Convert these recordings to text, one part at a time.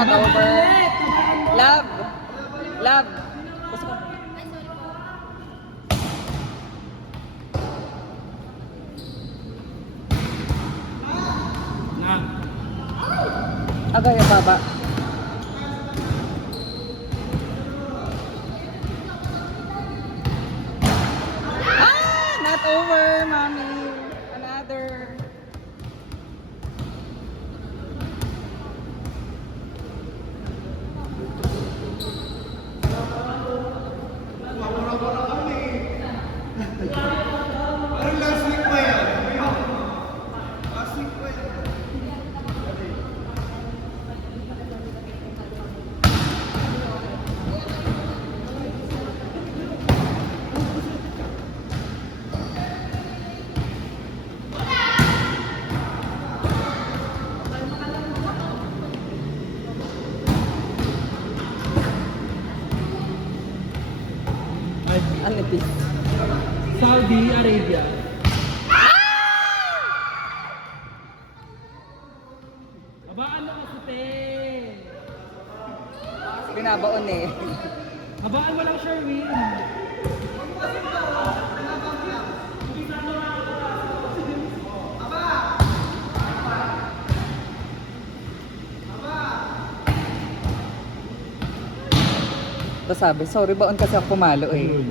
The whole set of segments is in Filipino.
not over. Love. Love. Gusto ko. Na. Agay, baba. Not over, mommy. Another. Parang last week pa yan. Last week pa yan. Ano this? Saudi Arabia. Habaan mo kasi, te. Binabaon eh. Habaan mo lang, Sherwin. Tapos sabi, sorry baon kasi ako pumalo eh.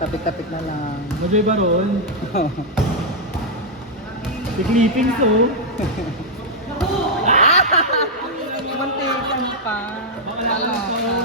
Tapit-tapit na lang. Majay Baron. Si clippings, oh. Muntikan pa. Baka lang ito.